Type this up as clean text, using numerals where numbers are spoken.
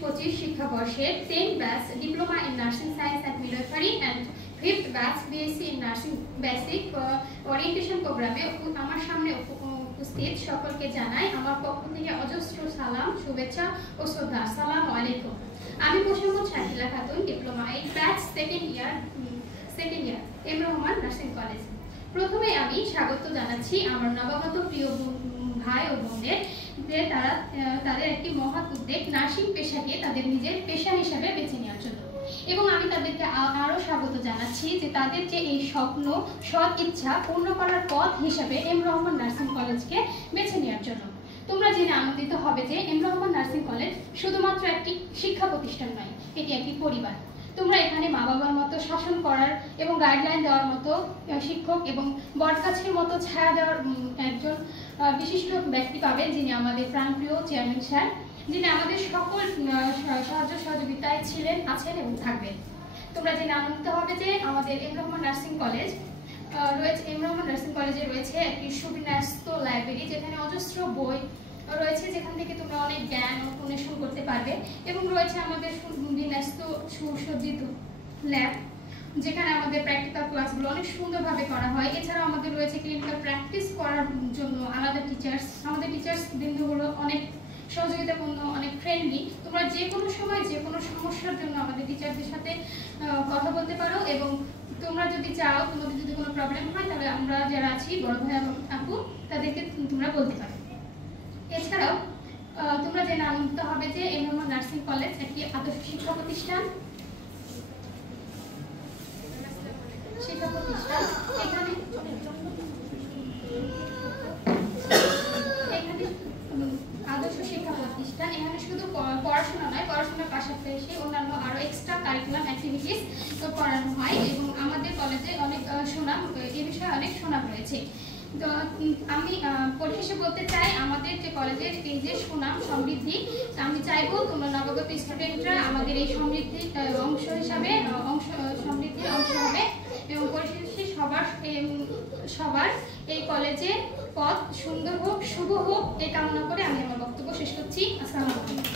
20-25 শিক্ষাবর্ষের 10th batch diploma in nursing science and midwifery and 5th batch BSc in nursing basic orientation প্রোগ্রামে আমার সামনে উপস্থিত সকলকে জানাই আমার পক্ষ থেকে অজস্র সালাম, শুভেচ্ছা ও শ্রদ্ধা। আসসালামু আলাইকুম। আমি Mosammat Shakila Khatun, diploma 8th batch second year M Rahman nursing college. প্রথমে আমি স্বাগত জানাচ্ছি আমার নবাগত প্রিয় ভাই ও বোনদের যে তারা তাদের একটি মহৎ উদ্যোগ নার্সিং পেশাকে তাদের নিজের পেশা হিসাবে বেছে নেওয়ার জন্য, এবং আমি তাদেরকে আরও স্বাগত জানাচ্ছি যে তাদের যে এই স্বপ্ন সৎ ইচ্ছা পূর্ণ করার পথ হিসাবে এম রহমান নার্সিং কলেজকে বেছে নেওয়ার জন্য। তোমরা জেনে আনন্দিত হবে যে এম রহমান নার্সিং কলেজ শুধুমাত্র একটি শিক্ষা প্রতিষ্ঠান নয়, এটি একটি পরিবার। তোমরা এখানে মা বাবার মতো শাসন করার এবং গাইডলাইন দেওয়ার মতো শিক্ষক এবং বটগাছের মতো ছায়া দেওয়ার একজন বিশিষ্ট ব্যক্তি পাবেন, যিনি আমাদের প্রাণপ্রিয় চেয়ারম্যান স্যার, যিনি আমাদের সকল সাহায্য সহযোগিতায় ছিলেন, আছেন এবং থাকবেন। তোমরা জেনে আনন্দিত হবে যে আমাদের এম রহমান নার্সিং কলেজ রয়েছে। এম রহমান নার্সিং কলেজে রয়েছে একটি সুবিন্যস্ত লাইব্রেরি, যেখানে অজস্র বই রয়েছে, যেখান থেকে তোমরা অনেক জ্ঞান ও অন্বেষণ করতে পারবে, এবং রয়েছে আমাদের সুবিন্যস্ত সুসজ্জিত ল্যাব, যেখানে আমাদের প্র্যাকটিক্যাল ক্লাসগুলো অনেক সুন্দরভাবে করা হয়। এছাড়াও আমাদের রয়েছে ক্লিনিক্যাল প্র্যাকটিস করার জন্য আলাদা টিচার্স। আমাদের টিচার্স বৃন্দগুলো অনেক সহযোগিতাপূর্ণ, অনেক ফ্রেন্ডলি। তোমরা যে কোনো সময় যে কোনো সমস্যার জন্য আমাদের টিচারদের সাথে কথা বলতে পারো, এবং তোমরা যদি চাও, তোমাদের যদি কোনো প্রবলেম হয়, তাহলে আমরা যারা আছি বড় ভাই এবং আপু, তাদেরকে তোমরা বলতে পারো। এছাড়াও তোমরা জেনে আনন্দিত হবে যে এম রহমান নার্সিং কলেজ একটি আদর্শ শিক্ষা প্রতিষ্ঠান। এখানে আদর্শ শিক্ষা প্রতিষ্ঠান, এখানে শুধু পড়াশোনা নয়, পড়াশোনার পাশাপাশি অন্যান্য আরো এক্সট্রা কারিকুলাম অ্যাক্টিভিটিস করানো হয়, এবং আমাদের কলেজে অনেক সুনাম, এই বিষয়ে অনেক সুনাম রয়েছে। তো আমি পরিশেষে বলতে চাই, আমাদের যে কলেজের এই যে সুনাম সমৃদ্ধি, আমি চাইবো তোমরা নবাগত স্টুডেন্টরা আমাদের এই সমৃদ্ধির অংশ হিসাবে সমৃদ্ধির অংশ হবে, এবং পরিশেষে সবার এই কলেজের পথ সুন্দর হোক, শুভ হোক, এই কামনা করে আমি আমার বক্তব্য শেষ করছি। আসসালামু আলাইকুম।